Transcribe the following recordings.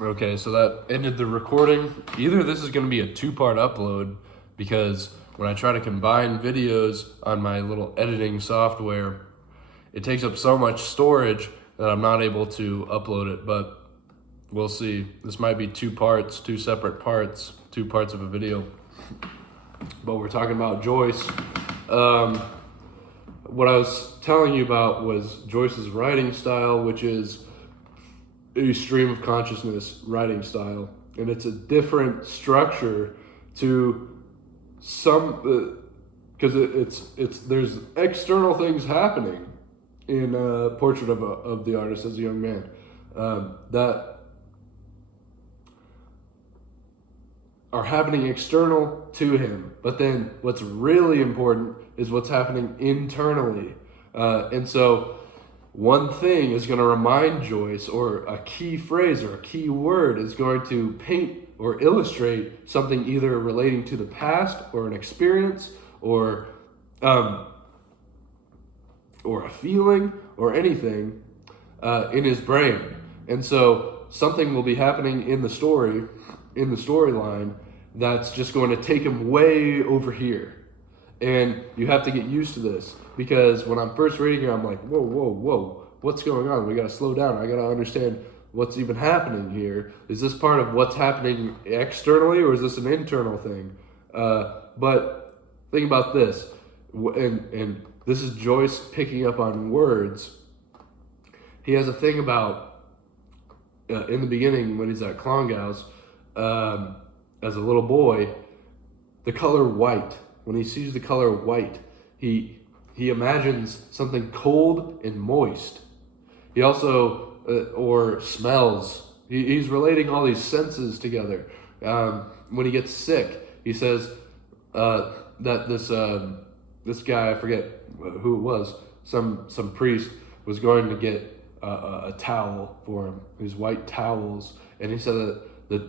Okay, so that ended the recording. Either this is going to be a two-part upload because when I try to combine videos on my little editing software, it takes up so much storage that I'm not able to upload it, but we'll see. This might be two parts, two separate parts, two parts of a video. But we're talking about Joyce. What I was telling you about was Joyce's writing style, which is a stream of consciousness writing style, and it's a different structure to some because it's there's external things happening in Portrait of the Artist as a Young Man that are happening external to him, but then what's really important is what's happening internally, and so one thing is going to remind Joyce, or a key phrase or a key word is going to paint or illustrate something either relating to the past or an experience or a feeling or anything in his brain. And so something will be happening in the storyline, that's just going to take him way over here. And you have to get used to this, because when I'm first reading it, I'm like, whoa, what's going on? We got to slow down. I got to understand what's even happening here. Is this part of what's happening externally, or is this an internal thing? But think about this, and this is Joyce picking up on words. He has a thing about, in the beginning when he's at Klongau's, as a little boy, the color white. When he sees the color white, he imagines something cold and moist. He also, or smells. He's relating all these senses together. When he gets sick, he says that this guy, I forget who it was, some priest was going to get a towel for him, these white towels, and he said that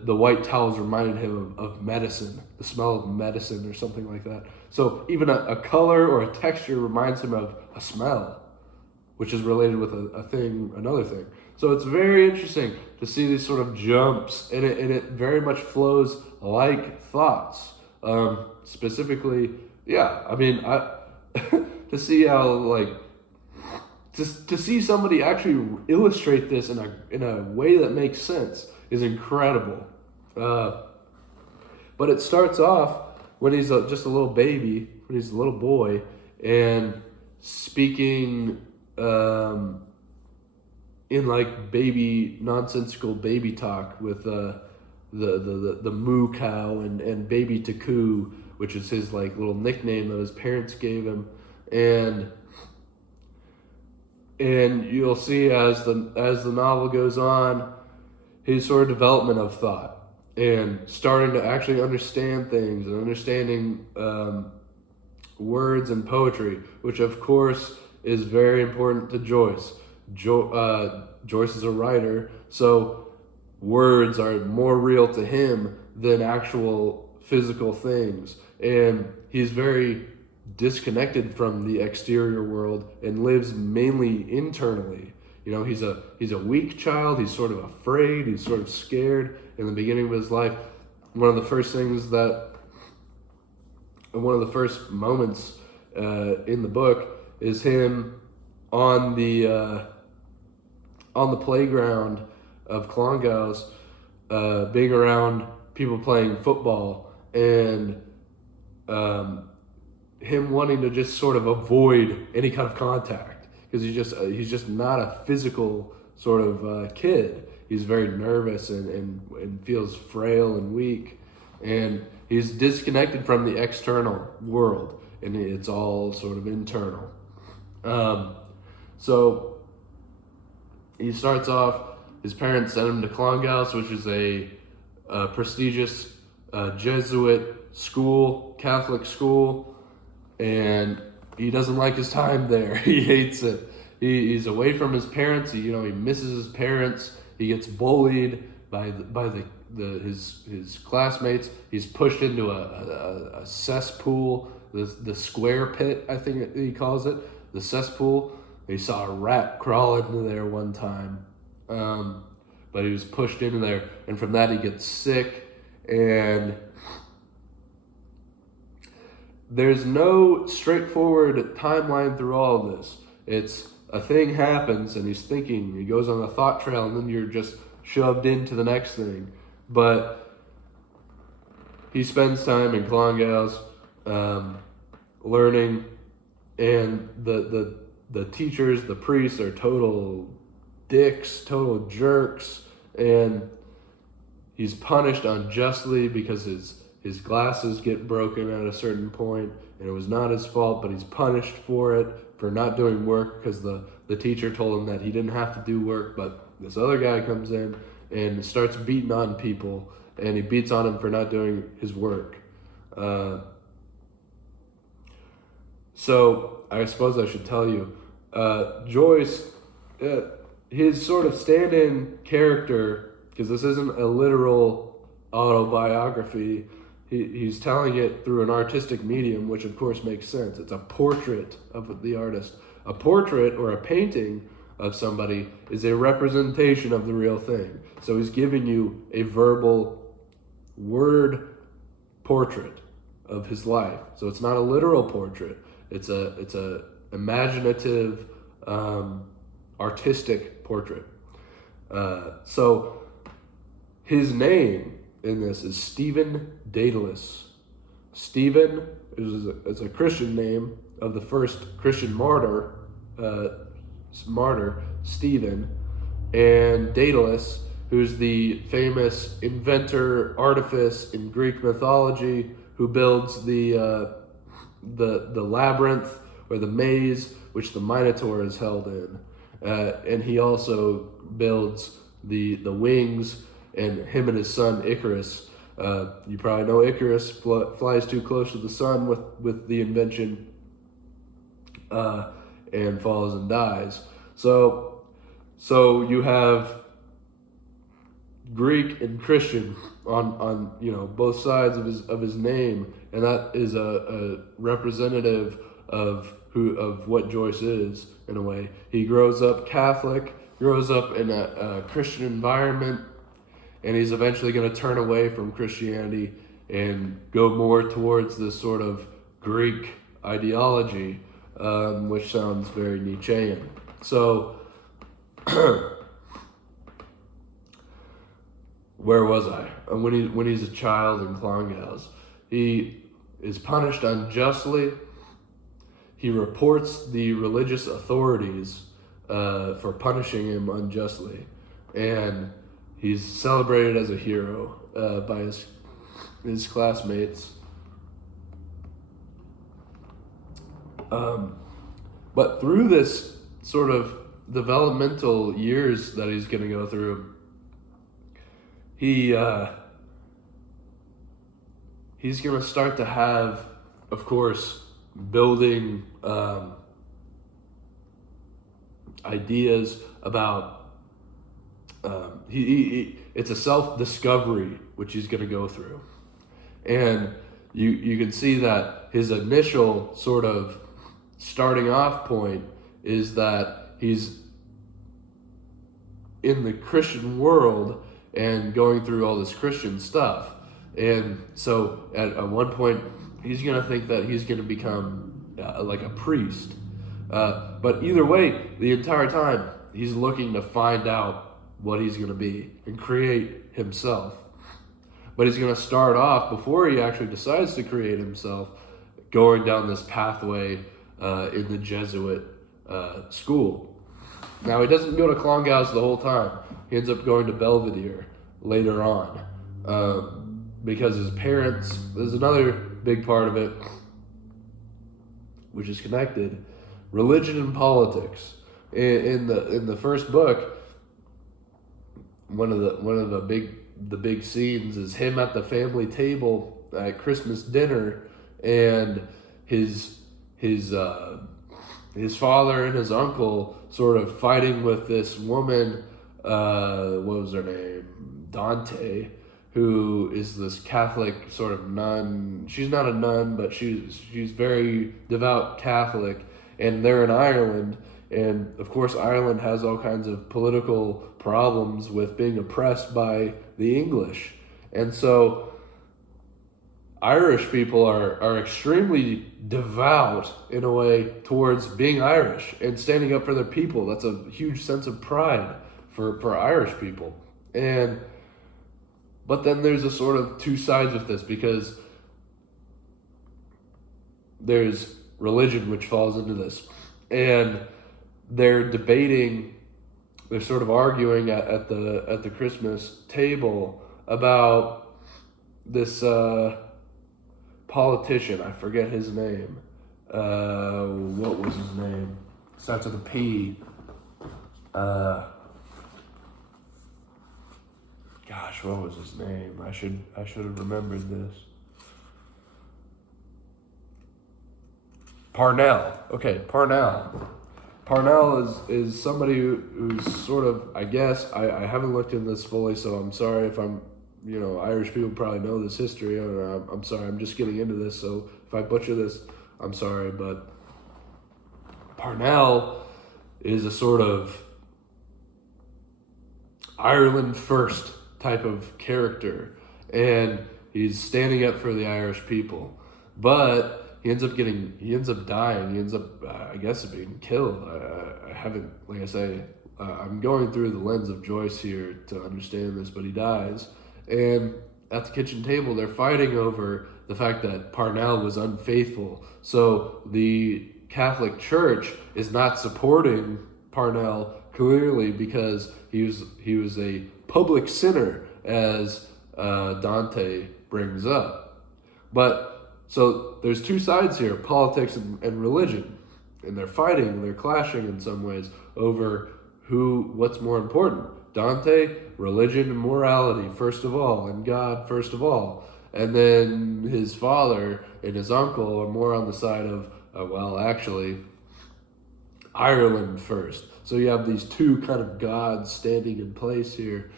the white towels reminded him of medicine, the smell of medicine or something like that. So even a color or a texture reminds him of a smell, which is related with another thing. So it's very interesting to see these sort of jumps, and it very much flows like thoughts. Specifically, to see how to see somebody actually illustrate this in a way that makes sense is incredible. But it starts off when he's just a little baby, when he's a little boy, and speaking in baby, nonsensical baby talk with the moo cow and baby Taku, which is his little nickname that his parents gave him, and you'll see as the novel goes on, his sort of development of thought and starting to actually understand things and understanding words and poetry, which of course is very important to Joyce. Joyce is a writer, so words are more real to him than actual physical things, and he's very disconnected from the exterior world and lives mainly internally. He's a weak child. He's sort of afraid. He's sort of scared in the beginning of his life. One of the first moments in the book is him on the playground of Klongau's, being around people playing football, and him wanting to just sort of avoid any kind of contact, because he's just not a physical sort of kid. He's very nervous and feels frail and weak, and he's disconnected from the external world, and it's all sort of internal. So he starts off, his parents sent him to Klongau's, which is a prestigious Jesuit school, Catholic school, and he doesn't like his time there. He hates it. He's away from his parents. He misses his parents. He gets bullied by his classmates. He's pushed into a cesspool, the square pit, I think he calls it, the cesspool. He saw a rat crawl into there one time. but he was pushed into there, and from that he gets sick, and there's no straightforward timeline through all of this. It's a thing happens, and he's thinking, he goes on a thought trail, and then you're just shoved into the next thing. But he spends time in Klongals, learning, and the teachers, the priests are total dicks, total jerks, and he's punished unjustly because his glasses get broken at a certain point, and it was not his fault, but he's punished for it, for not doing work, because the teacher told him that he didn't have to do work, but this other guy comes in and starts beating on people, and he beats on him for not doing his work. So I suppose I should tell you, Joyce, his sort of stand-in character, because this isn't a literal autobiography, he's telling it through an artistic medium, which of course makes sense. It's a portrait of the artist. A portrait or a painting of somebody is a representation of the real thing. So he's giving you a verbal word portrait of his life. So it's not a literal portrait. It's a imaginative, artistic portrait. So his name in this is Stephen Daedalus. Stephen is a Christian name of the first Christian martyr, Stephen, and Daedalus, who's the famous inventor, artifice in Greek mythology, who builds the labyrinth or the maze which the Minotaur is held in, and he also builds the wings. And him and his son Icarus, you probably know Icarus flies too close to the sun with the invention, and falls and dies. So you have Greek and Christian on both sides of his name, and that is a representative of what Joyce is in a way. He grows up Catholic, grows up in a Christian environment, and he's eventually going to turn away from Christianity and go more towards this sort of Greek ideology, which sounds very Nietzschean. So, where was I? When he's a child in Klongals, he is punished unjustly. He reports the religious authorities for punishing him unjustly, and he's celebrated as a hero by his classmates. But through this sort of developmental years that he's going to go through, he's going to start to have, of course, building ideas about it's a self-discovery which he's going to go through, and you can see that his initial sort of starting off point is that he's in the Christian world and going through all this Christian stuff, and so at one point he's going to think that he's going to become like a priest, but either way, the entire time he's looking to find out what he's going to be and create himself. But he's going to start off, before he actually decides to create himself, going down this pathway in the Jesuit school. Now, he doesn't go to Klongals the whole time. He ends up going to Belvedere later on, because his parents, there's another big part of it which is connected, religion and politics. In the first book, one of the big scenes is him at the family table at Christmas dinner, and his father and his uncle sort of fighting with this woman, what was her name, Dante, who is this Catholic sort of nun. She's not a nun, but she's very devout Catholic, and they're in Ireland, And of course, Ireland has all kinds of political problems with being oppressed by the English. And so Irish people are extremely devout in a way towards being Irish and standing up for their people. That's a huge sense of pride for Irish people. But then there's a sort of two sides with this, because there's religion which falls into this. And they're debating, they're sort of arguing at the Christmas table about this politician. I forget his name. What was his name? Starts with a P. Gosh, what was his name? I should have remembered this. Parnell. Okay, Parnell. Parnell is somebody who's sort of, I guess, I haven't looked into this fully, so I'm sorry if I'm, Irish people probably know this history. I'm sorry, I'm just getting into this, so if I butcher this, I'm sorry, but Parnell is a sort of Ireland first type of character, and he's standing up for the Irish people, but he ends up dying. He ends up, I guess, being killed. I haven't, like I say, I'm going through the lens of Joyce here to understand this, but he dies. And at the kitchen table, they're fighting over the fact that Parnell was unfaithful. So the Catholic Church is not supporting Parnell clearly because he was a public sinner, as Dante brings up. But so there's two sides here, politics and religion, and they're fighting, and they're clashing in some ways over what's more important. Dante, religion and morality first of all, and God first of all. And then his father and his uncle are more on the side of, Ireland first. So you have these two kind of gods standing in place here,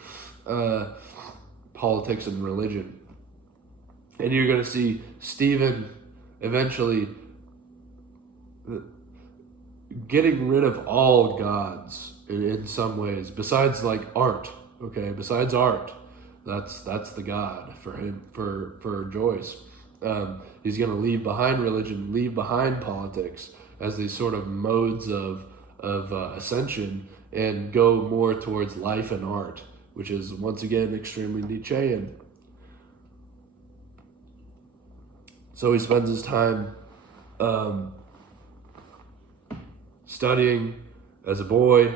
politics and religion. And you're going to see Stephen eventually getting rid of all gods in some ways, besides like art. Okay, besides art, that's the god for him, for Joyce. He's going to leave behind religion, leave behind politics as these sort of modes of ascension, and go more towards life and art, which is once again extremely Nietzschean. So he spends his time studying as a boy,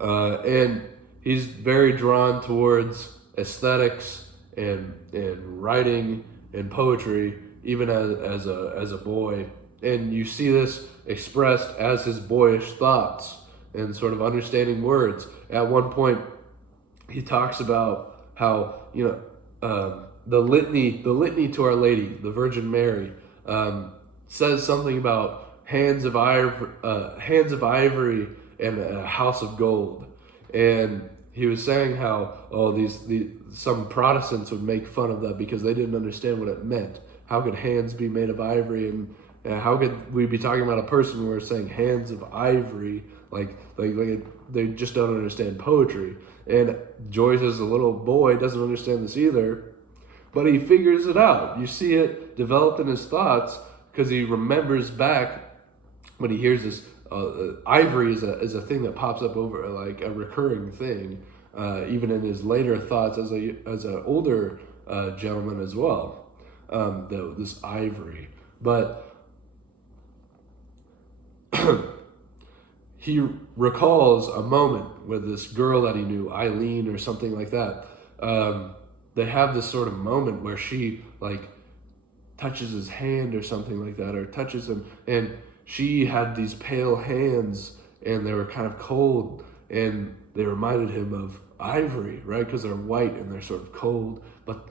and he's very drawn towards aesthetics and writing and poetry, even as a boy. And you see this expressed as his boyish thoughts and sort of understanding words. At one point, he talks about how the litany to Our Lady, the Virgin Mary, says something about hands of ivory and a house of gold. And he was saying how some Protestants would make fun of that because they didn't understand what it meant. How could hands be made of ivory, and how could we be talking about a person who are saying hands of ivory? Like they just don't understand poetry. And Joyce, as a little boy, doesn't understand this either, but he figures it out. You see it developed in his thoughts because he remembers back when he hears this. Ivory is a thing that pops up over like a recurring thing, even in his later thoughts as an older gentleman as well. This ivory, but he recalls a moment with this girl that he knew, Eileen or something like that. They have this sort of moment where she like touches his hand or something like that, or touches him, and she had these pale hands and they were kind of cold, and they reminded him of ivory, right? Because they're white and they're sort of cold. But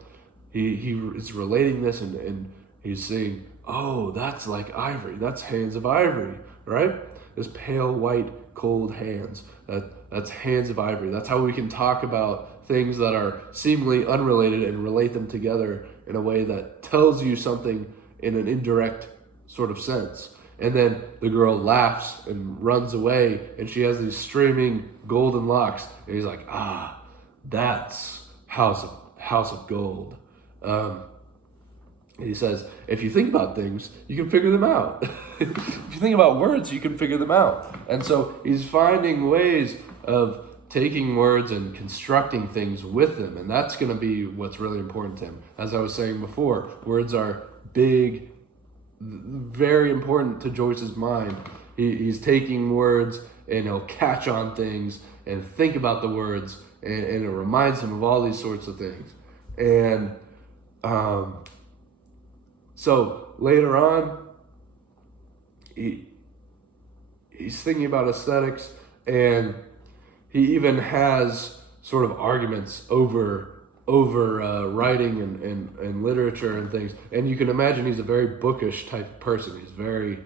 he is relating this, and he's saying, oh, that's like ivory. That's hands of ivory, right? This pale, white, cold hands. That's hands of ivory. That's how we can talk about things that are seemingly unrelated and relate them together in a way that tells you something in an indirect sort of sense. And then the girl laughs and runs away, and she has these streaming golden locks. And he's like, that's House of Gold. He says, if you think about things, you can figure them out. If you think about words, you can figure them out. And so he's finding ways of taking words and constructing things with them. And that's going to be what's really important to him. As I was saying before, words are big, very important to Joyce's mind. He's taking words and he'll catch on things and think about the words, and it reminds him of all these sorts of things. And so later on, he's thinking about aesthetics, and he even has sort of arguments over writing and literature and things. And you can imagine he's a very bookish type of person. He's very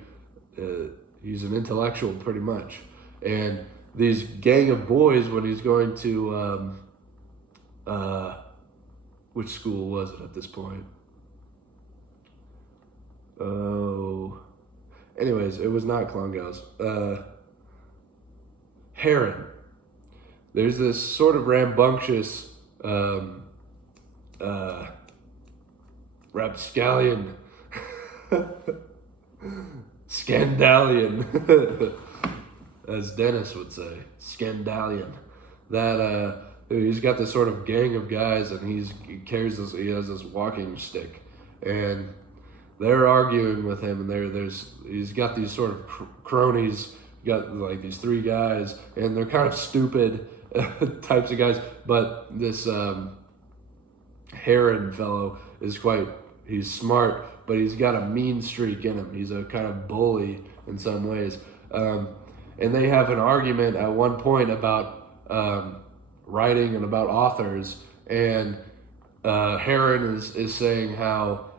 he's an intellectual pretty much. And these gang of boys, when he's going to which school was it at this point? Oh, anyways, it was not Klangau's. Heron. There's this sort of rambunctious rapscallion, Scandalian, as Dennis would say, Scandalian. That he's got this sort of gang of guys, and he has this walking stick, and they're arguing with him, and he's got these sort of cronies. Got like these three guys, and they're kind of stupid types of guys, but this Heron fellow he's smart, but he's got a mean streak in him. He's a kind of bully in some ways. And they have an argument at one point about writing and about authors, and Heron is saying how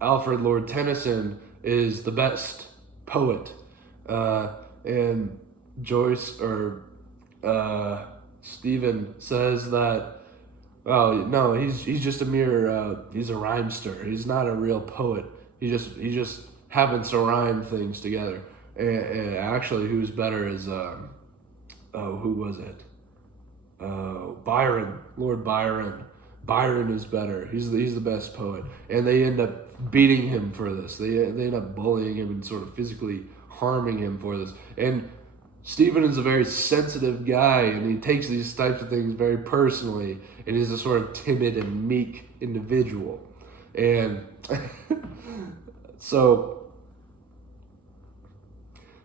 Alfred Lord Tennyson is the best poet, and Joyce or Stephen says that, oh no, he's just a mere he's a rhymester. He's not a real poet. He just happens to rhyme things together. And actually, who's better is who was it? Byron, Lord Byron. Byron is better. He's the best poet, and they end up beating him for this. They end up bullying him and sort of physically harming him for this. And Stephen is a very sensitive guy, and he takes these types of things very personally, and he's a sort of timid and meek individual. And so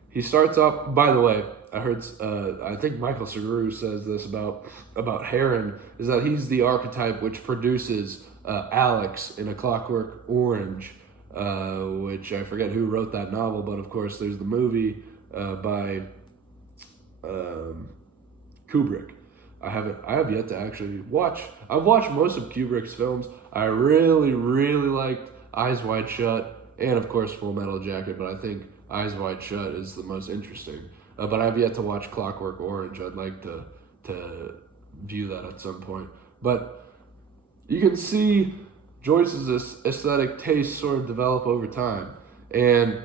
he starts off. By the way, I heard, I think Michael Seguru says this about Heron, is that he's the archetype which produces Alex in A Clockwork Orange, which I forget who wrote that novel, but of course there's the movie by Kubrick. I have yet to actually watch. I've watched most of Kubrick's films. I really, really liked Eyes Wide Shut, and of course Full Metal Jacket, but I think Eyes Wide Shut is the most interesting. But I've yet to watch Clockwork Orange. I'd like to view that at some point. But you can see Joyce's aesthetic taste sort of develop over time. And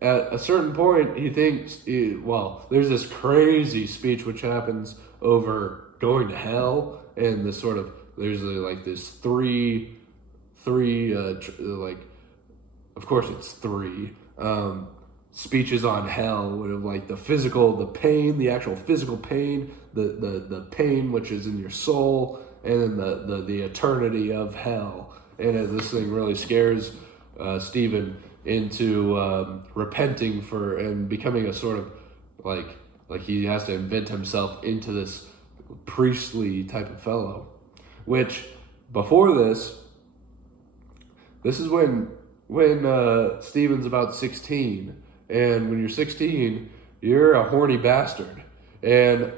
at a certain point, he thinks, there's this crazy speech which happens over going to hell, and this sort of, there's like this three, of course it's three, speeches on hell, with like the pain, the actual physical pain, the pain which is in your soul, and then the eternity of hell. And this thing really scares Stephen into repenting and becoming a sort of like he has to invent himself into this priestly type of fellow. Which before this is when Stephen's about 16. And when you're 16, you're a horny bastard. And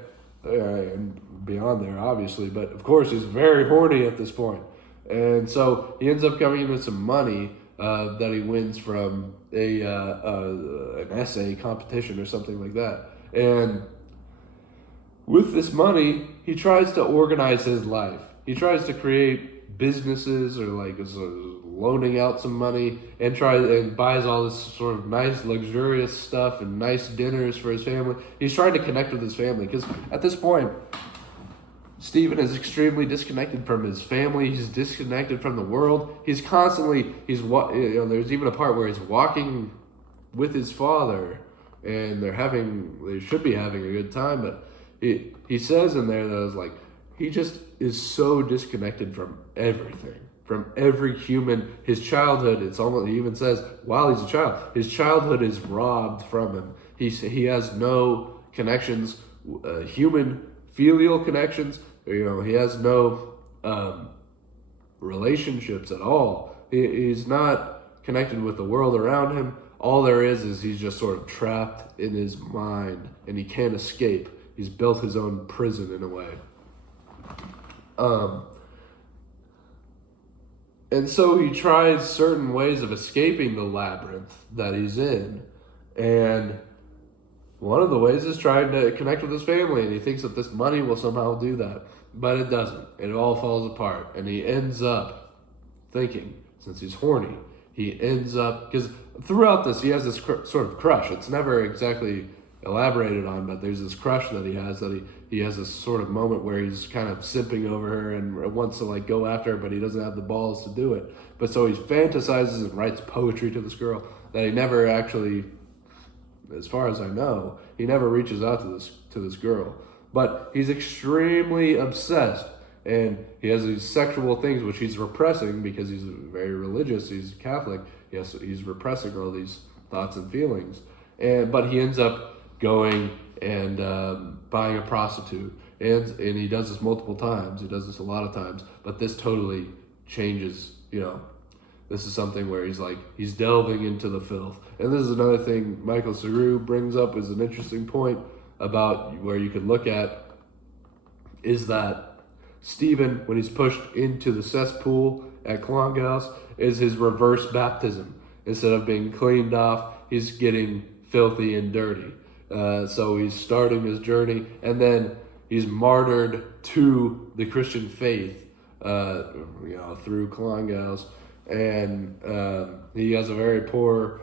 beyond there, obviously. But of course, he's very horny at this point. And so he ends up coming in with some money that he wins from an essay competition or something like that. And with this money, he tries to organize his life. He tries to create businesses or like loaning out some money and buys all this sort of nice, luxurious stuff and nice dinners for his family. He's trying to connect with his family because at this point, Stephen is extremely disconnected from his family. He's disconnected from the world. There's even a part where he's walking with his father, and they should be having a good time, but he says in there that it was like, he just is so disconnected from everything, from every human. His childhood, he even says, while he's a child, his childhood is robbed from him. He has no connections, human filial connections. He has no relationships at all. He's not connected with the world around him. All there is he's just sort of trapped in his mind, and he can't escape. He's built his own prison in a way. And so he tries certain ways of escaping the labyrinth that he's in. And one of the ways is trying to connect with his family, and he thinks that this money will somehow do that. But it doesn't. It all falls apart. And he ends up thinking, since he's horny, because throughout this, he has this sort of crush. It's never exactly elaborated on, but there's this crush that he has, he has this sort of moment where he's kind of simping over her and wants to like go after her, but he doesn't have the balls to do it. But so he fantasizes and writes poetry to this girl that he never actually, as far as I know, he never reaches out to this girl. But he's extremely obsessed, and he has these sexual things which he's repressing because he's very religious, he's Catholic. He's repressing all these thoughts and feelings. But he ends up going and buying a prostitute, and he does this multiple times. He does this a lot of times, but this totally changes. This is something where he's delving into the filth. And this is another thing Michael Saru brings up as an interesting point about where you could look at is that Stephen, when he's pushed into the cesspool at Klongaus, is his reverse baptism. Instead of being cleaned off, he's getting filthy and dirty. So he's starting his journey, and then he's martyred to the Christian faith, through Klongaus, and he has a very poor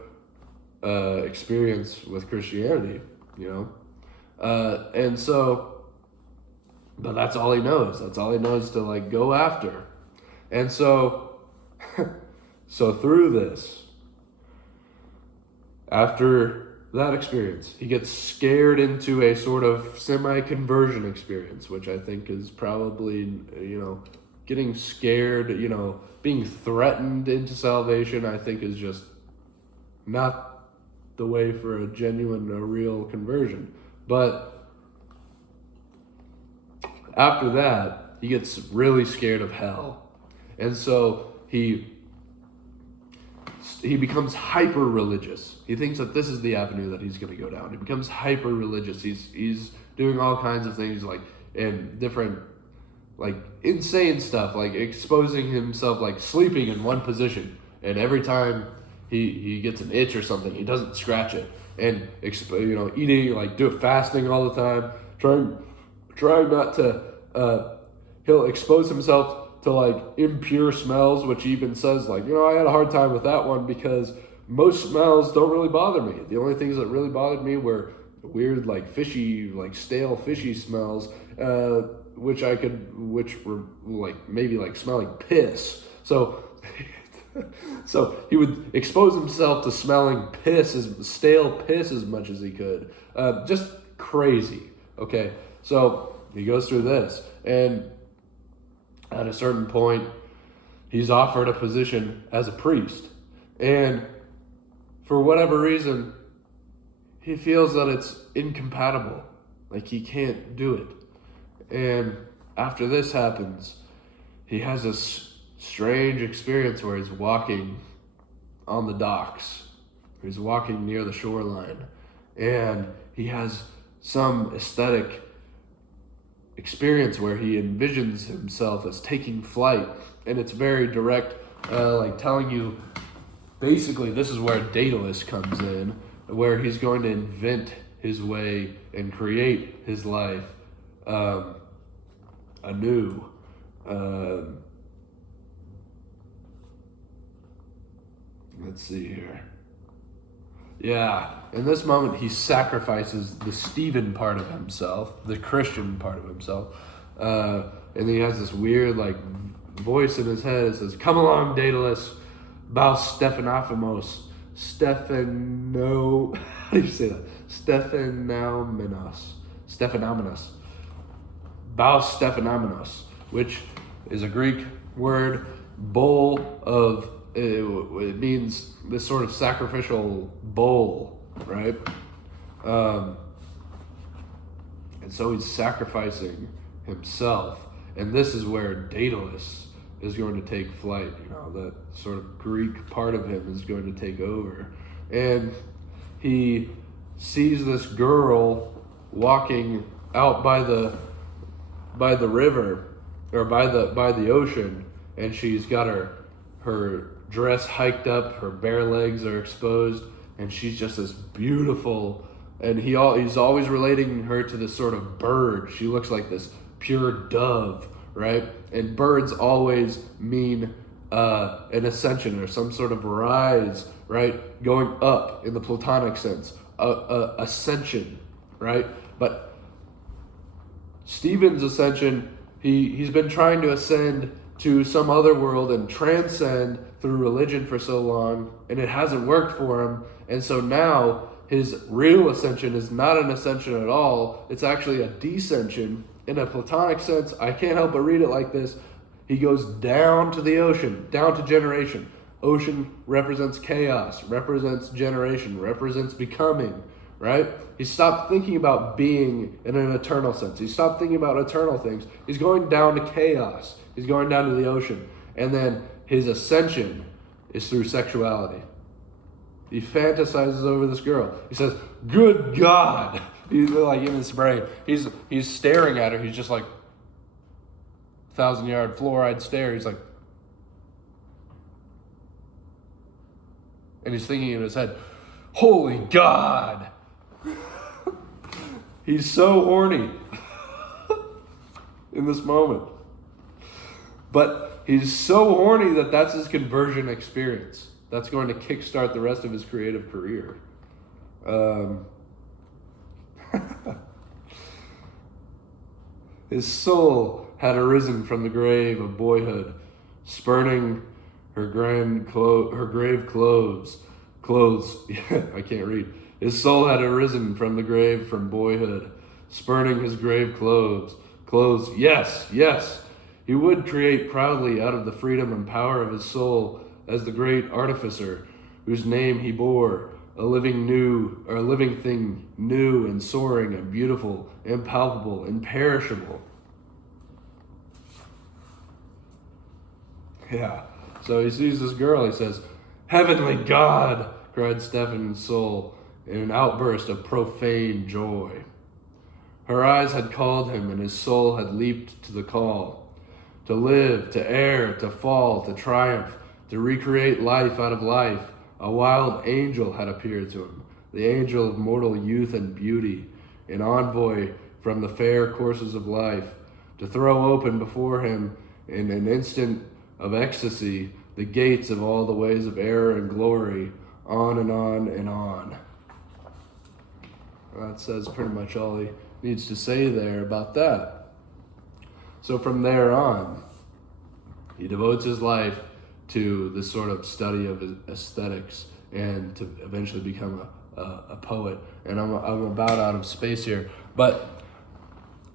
experience with Christianity, and so, but that's all he knows. That's all he knows to go after, and so, so through this, after that experience, he gets scared into a sort of semi-conversion experience, which I think is probably, getting scared, being threatened into salvation, I think is just not the way for a real conversion. But after that, he gets really scared of hell. And so he becomes hyper-religious. He thinks that this is the avenue that he's going to go down. He becomes hyper-religious. He's doing all kinds of things and different insane stuff, exposing himself, sleeping in one position. And every time he gets an itch or something, he doesn't scratch it. And eating, fasting all the time, trying not to. He'll expose himself to impure smells, which he even says I had a hard time with that one because most smells don't really bother me. The only things that really bothered me were weird fishy, stale fishy smells, which were maybe smelling piss. So so he would expose himself to smelling stale piss as much as he could. Just crazy. Okay, so he goes through this, and at a certain point, he's offered a position as a priest. And for whatever reason, he feels that it's incompatible. He can't do it. And after this happens, he has this strange experience where he's walking on the docks. He's walking near the shoreline. And he has some aesthetic experience where he envisions himself as taking flight, and it's very direct, telling you basically this is where Daedalus comes in, where he's going to invent his way and create his life anew. Let's see here. Yeah, in this moment, he sacrifices the Stephen part of himself, the Christian part of himself, and he has this weird voice in his head that says, "Come along, Daedalus, thou Stephanophilos, Stephano." How do you say that? Stephanamenos, thou Stephanamenos, which is a Greek word, bowl of. It means this sort of sacrificial bowl, right? And so he's sacrificing himself, and this is where Daedalus is going to take flight. That sort of Greek part of him is going to take over, and he sees this girl walking out by the river or by the ocean, and she's got her dress hiked up, her bare legs are exposed, and she's just this beautiful, and he's always relating her to this sort of bird. She looks like this pure dove, right? And birds always mean an ascension or some sort of rise, right? Going up in the Platonic sense, ascension, right? But Stephen's ascension, he's been trying to ascend to some other world and transcend through religion for so long, and it hasn't worked for him. And so now his real ascension is not an ascension at all. It's actually a descension. In a Platonic sense, I can't help but read it like this. He goes down to the ocean, down to generation. Ocean represents chaos, represents generation, represents becoming, right? He stopped thinking about being in an eternal sense. He stopped thinking about eternal things. He's going down to chaos. He's going down to the ocean. And then his ascension is through sexuality. He fantasizes over this girl. He says, "Good God." He's like in his brain. He's staring at her. He's just like 1,000-yard fluoride stare. He's like, and he's thinking in his head, "Holy God." He's so horny in this moment. But he's so horny that that's his conversion experience. That's going to kickstart the rest of his creative career. His soul had arisen from the grave of boyhood, spurning her grave clothes. I can't read. His soul had arisen from the grave from boyhood, spurning his grave clothes. Yes. He would create proudly out of the freedom and power of his soul as the great artificer, whose name he bore, a living thing, new and soaring and beautiful, impalpable, imperishable. Yeah. So he sees this girl. He says, "Heavenly God," cried Stephen's soul in an outburst of profane joy. Her eyes had called him, and his soul had leaped to the call. To live, to err, to fall, to triumph, to recreate life out of life, a wild angel had appeared to him, the angel of mortal youth and beauty, an envoy from the fair courses of life, to throw open before him in an instant of ecstasy the gates of all the ways of error and glory, on and on and on. That says pretty much all he needs to say there about that. So from there on, he devotes his life to this sort of study of aesthetics and to eventually become a poet. And I'm about out of space here. But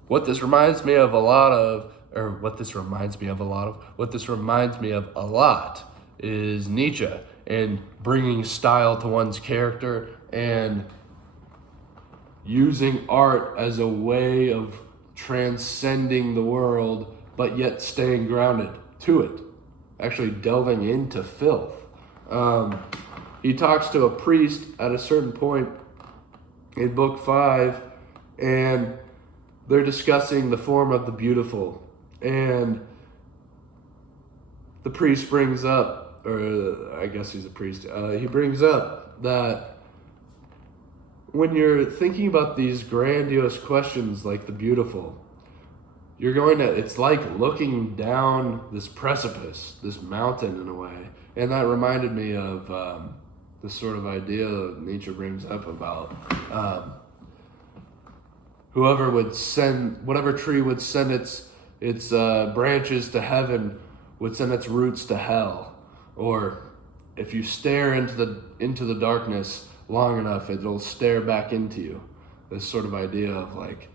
what this reminds me of a lot is Nietzsche and bringing style to one's character and using art as a way of transcending the world, but yet staying grounded to it, actually delving into filth. He talks to a priest at a certain point in book 5, and they're discussing the form of the beautiful. And the priest brings up, or I guess he's a priest, he brings up that when you're thinking about these grandiose questions like the beautiful, it's like looking down this precipice, this mountain in a way. And that reminded me of this sort of idea that Nietzsche brings up about whatever tree would send its branches to heaven would send its roots to hell. Or if you stare into the darkness long enough, it'll stare back into you. This sort of idea of like,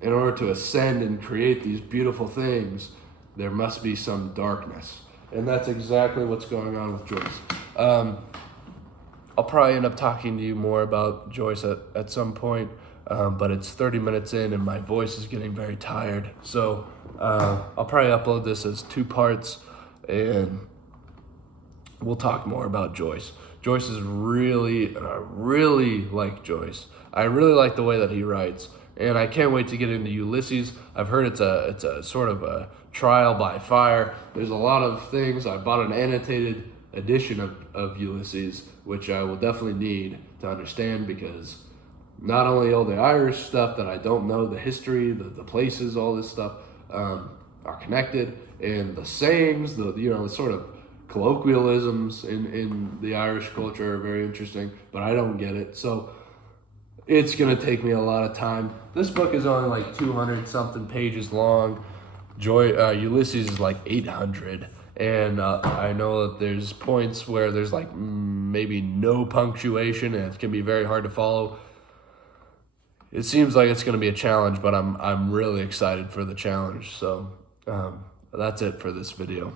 in order to ascend and create these beautiful things, there must be some darkness. And that's exactly what's going on with Joyce. I'll probably end up talking to you more about Joyce at some point, but it's 30 minutes in and my voice is getting very tired. So I'll probably upload this as 2 parts, and we'll talk more about Joyce. Joyce is really like Joyce. I really like the way that he writes. And I can't wait to get into Ulysses. I've heard it's a sort of a trial by fire. There's a lot of things. I bought an annotated edition of Ulysses, which I will definitely need to understand, because not only all the Irish stuff that I don't know, the history, the places, all this stuff are connected, and the sayings, the sort of colloquialisms in the Irish culture are very interesting, but I don't get it. So it's going to take me a lot of time. This book is only like 200 something pages long. Ulysses is like 800. And I know that there's points where there's like maybe no punctuation, and it can be very hard to follow. It seems like it's going to be a challenge, but I'm really excited for the challenge. So that's it for this video.